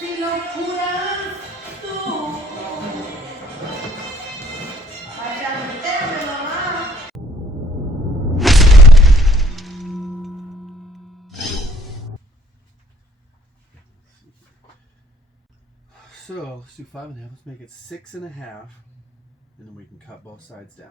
Si lo curas tú. Vaya, mi mamá. So let's do 5.5. Let's make it 6.5, and then we can cut both sides down.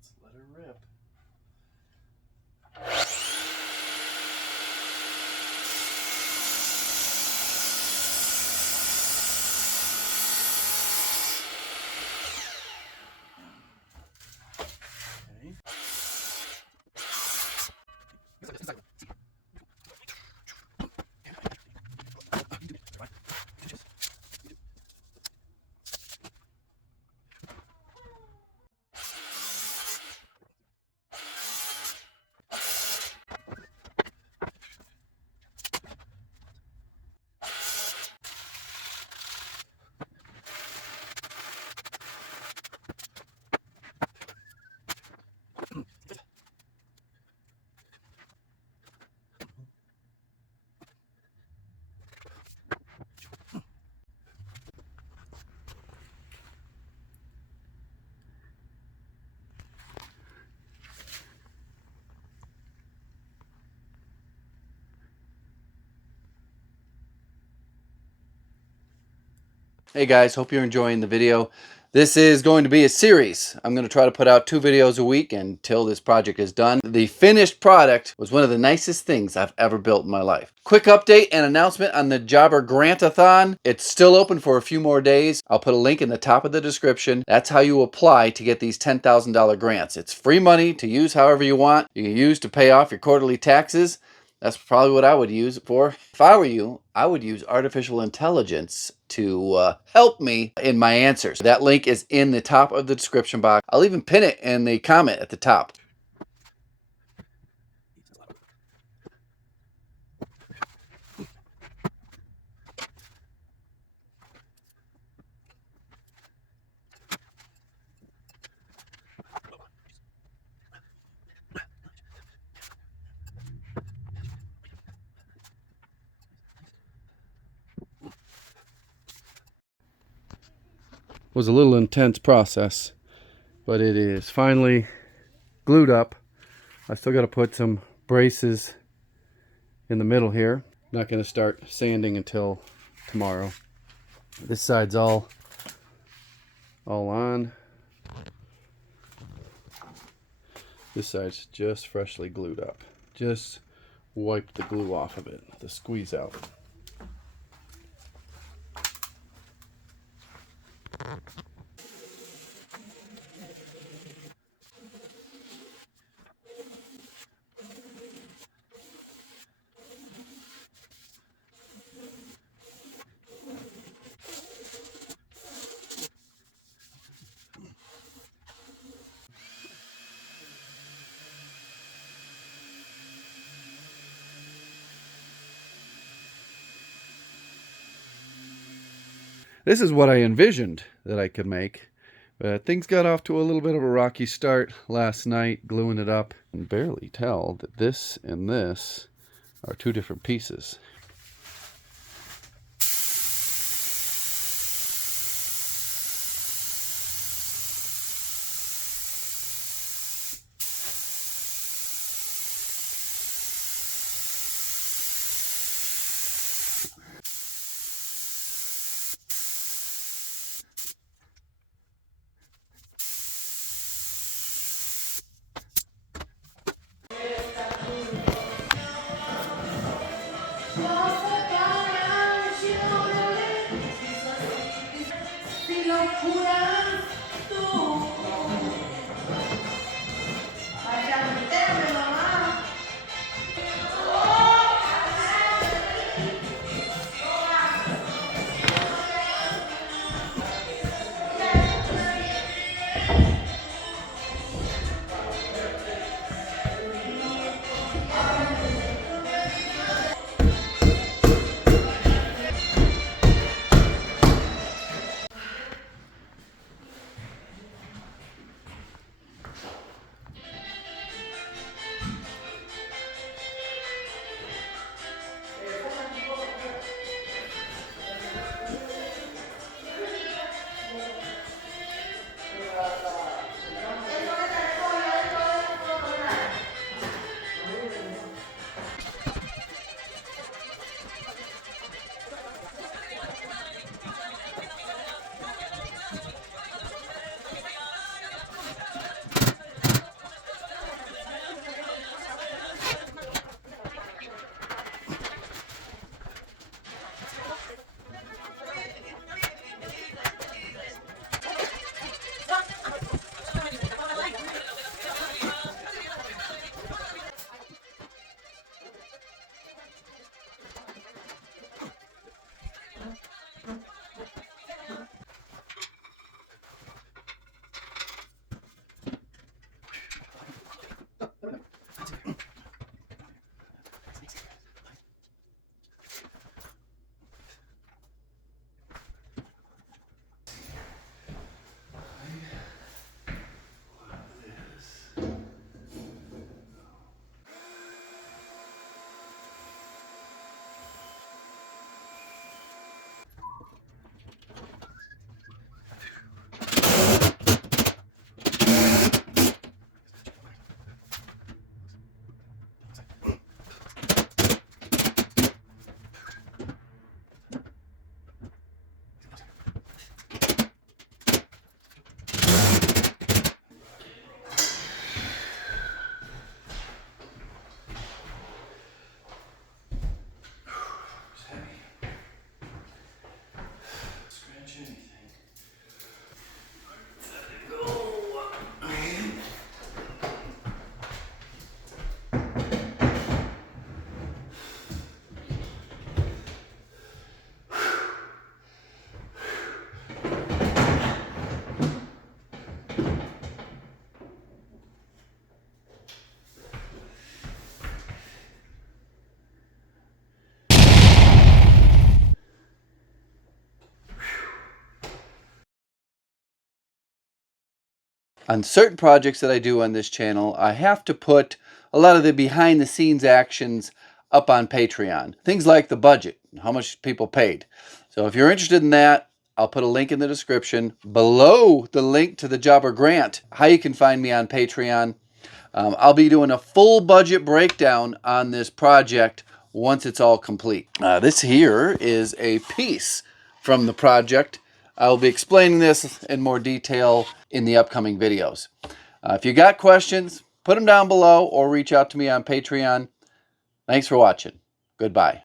Let's let her rip. Hey guys, hope you're enjoying the video. This is going to be a series. I'm going to try to put out 2 videos a week until this project is done. The finished product was one of the nicest things I've ever built in my life. Quick update and announcement on the Jobber Grant-a-thon. It's still open for a few more days. I'll put a link in the top of the description. That's how you apply to get these $10,000 grants. It's free money to use however you want. You can use to pay off your quarterly taxes. That's probably what I would use it for. If I were you, I would use artificial intelligence to help me in my answers. That link is in the top of the description box. I'll even pin it in the comment at the top. Was a little intense process. but it is finally glued up. I still got to put some braces in the middle here. Not going to start sanding until tomorrow. This side's all on. This side's just freshly glued up. Just wiped the glue off of it, the squeeze out. This is what I envisioned that I could make, but things got off to a little bit of a rocky start last night, gluing it up. I can barely tell that this and this are two different pieces. On certain projects that I do on this channel, I have to put a lot of the behind the scenes actions up on Patreon. Things like the budget, how much people paid. So if you're interested in that, I'll put a link in the description below the link to the Jobber Grant, how you can find me on Patreon. I'll be doing a full budget breakdown on this project once it's all complete. This here is a piece from the project. I will be explaining this in more detail in the upcoming videos. If you got questions, put them down below or reach out to me on Patreon. Thanks for watching. Goodbye.